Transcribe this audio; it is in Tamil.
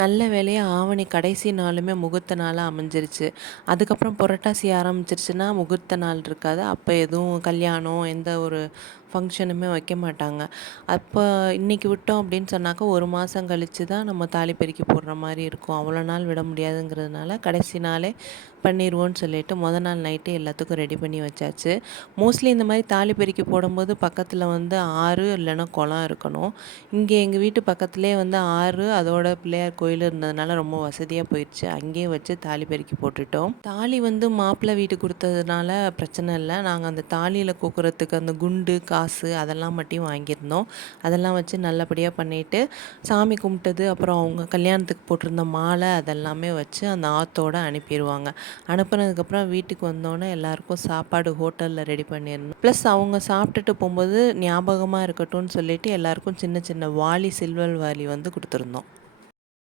நல்ல வேளையா ஆவணி கடைசி நாளுமே முகூர்த்த நாளா அமைஞ்சிருச்சு. அதுக்கப்புறம் புரட்டாசி ஆரம்பிச்சிருச்சுன்னா முகூர்த்த நாள் இருக்காது. அப்போ எதுவும் கல்யாணம், எந்த ஒரு ஃபங்க்ஷனுமே வைக்க மாட்டாங்க. அப்போ இன்னைக்கு விட்டோம் அப்படின்னு சொன்னாக்கா, 1 மாதம் கழிச்சு தான் நம்ம தாலி பிரிக்க போடுற மாரி இருக்கும். அவ்வளோ நாள் விட முடியாதுங்கிறதுனால, கடைசி நாளே பண்ணிருவோன்னு சொல்லிட்டு, நாள் நைட்டே எல்லாத்துக்கும் ரெடி பண்ணி வச்சாச்சு. மோஸ்ட்லி இந்த மாரி தாலி பிரிக்க போடும்போது பக்கத்தில வந்து ஆறு இல்லைன்னா குளம் இருக்கணும். இங்கே எங்கள் வீட்டு பக்கத்திலேயே வந்து ஆறு, அதோட பிள்ளையார் கோயில் இருந்ததுனால ரொம்ப வசதியா போயிடுச்சு. அங்கேயே வச்சு தாலி பெருக்கி போட்டுட்டோம். தாலி வந்து மாப்பிள்ளை வீட்டுக்கு குடுத்ததுனால பிரச்சனை இல்ல. நாங்க அந்த தாலியில கோக்குறதுக்கு அந்த குண்டு, காசு அதெல்லாம் மட்டும் வாங்கியிருந்தோம். அதெல்லாம் வச்சு நல்லபடியா பண்ணிட்டு, சாமி கும்பிட்டது, அப்புறம் அவங்க கல்யாணத்துக்கு போட்டிருந்த மாலை அதெல்லாமே வச்சு அந்த ஆத்தோட அனுப்பிருவாங்க. அனுப்புனதுக்கப்புறம் வீட்டுக்கு வந்தோனே எல்லாருக்கும் சாப்பாடு ஹோட்டல்ல ரெடி பண்ணியிருந்தோம். ப்ளஸ் அவங்க சாப்பிட்டுட்டு போம்போது ஞாபகமா இருக்கட்டும்னு சொல்லிட்டு எல்லாருக்கும் சின்ன சின்ன வாளி, சில்வர் வாளி வந்து குடுத்துருந்தோம்.